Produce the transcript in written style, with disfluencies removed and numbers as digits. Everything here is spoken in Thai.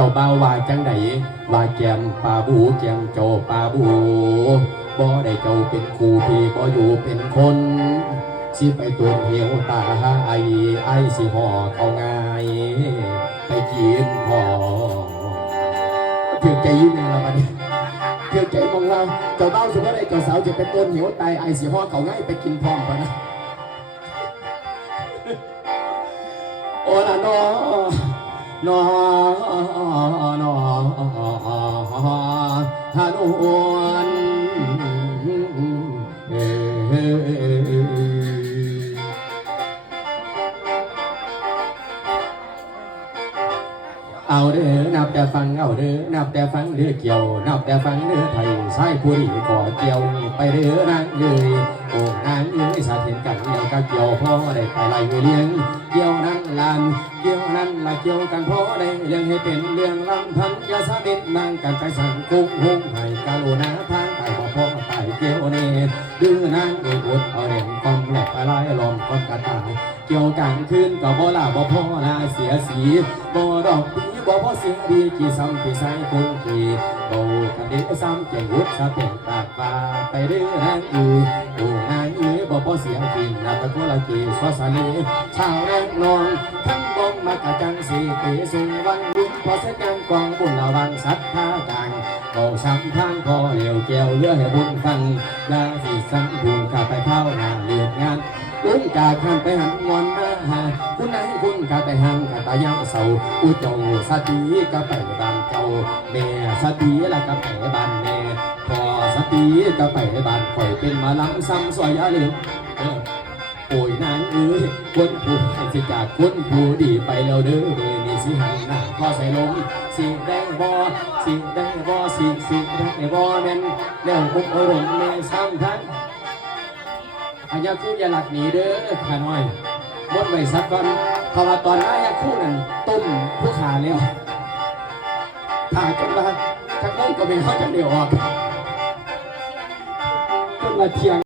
จ้าบ่าวว่าจังไดว่าแกมปลาบูแกมโจปลาบูบ่ได้เจ้าเป็นครูพี่บ่อยู่เป็นคนสิไปตัวเหี่ยวตาไอสิห่อเขาง่ายไปกินพอเถื่อใจยิ้มยังเราบัดนี้เถื่อใจมองเราเจ้าบ่าวสิบ่ได้เจ้าสาวจะเป็นตัวเหี่ยวตายไอสิห่อเขาง่ายไปกินพร้อมกันนะโอ้ละน้อนอนฮานวนเอาเด้อนับแต่ฟังเอาเด้อนับแต่ฟังเด้อเกี่ยวนับแต่ฟังเด้อไทยใส่ผู้ดีก่อเกี่ยวไปเด้อนางเอ้ยโอ้นางเอ้ยสาธิตกันเดียวกับเกี่ยวพ่อได้ไปไล่เลี้ยงเกี่ยวนั้นลานเกี่ยวนั้นละเกี่ยวกันพ่อได้เลี้ยงให้เป็นเรื่องลำพันยาสาดินนางกันไปสั่งกุ้งหุ่งให้กาโลนาทางไปบ่พ่อตายเกี่ยวนี่ดื้อนางเอ้ยอดเอาเด่นกองแหลกอะไรลมกองกระต่ายเกี่ยวกลางคืนก็บ่ลาบ่พ่อนาเสียสีบ่ดอกปีบ่พ่อเสียดีกี่ซ้ำกี่ใส่คนกี่โตกันเด็กซ้ำเจียงวุฒิสะเต็งตากฟ้าไปเรื่อนางอือโอ้นางอือบ่พ่อเสียกินนับตะกุละกี่สวสลีชาวแรงนองทั้งบงมากะจังสีตีสุงวันบุญพอเสียกันกองบุญระวังสัทธาการโอ้ซ้ำทางพอเหลียวเกี่ยวเลือให้บุญฟังยาสีสังบุญข้าไปเท่าหน้าเลือกงานลุงจากข้ามไปหันงอนมาหาคุณนายคุณข้าไปหังข้าตายังเศร้าอุจงสติก็ไปบ้านเจ้าแม่สติแล้วก็ไปบ้านแม่พอสติก็ไปบ้านข่อยเป็นมาลังซ้ำสวยยาลืมโอ้ยนางเอ้ยคนผู้ให้สิจากคนผู้ดีไปแล้วเด้อเลยนี่สิหันหน้าพอใส่ลมสิแดงบ่สิแดงบ่สิแดงบ่แม่นแล้วบุกอารมณ์ในซ้ำทันอายาคู่อย่าหลักหนีเด้อขาน้อยบดไว้สักก่อนเพราะว่าตอนอายาคู่นั้นต้มผู้ขาแล้วถ้าจนว่าถ้าก้มก็เป็นเขาจะเดียวออกจนมาเทียง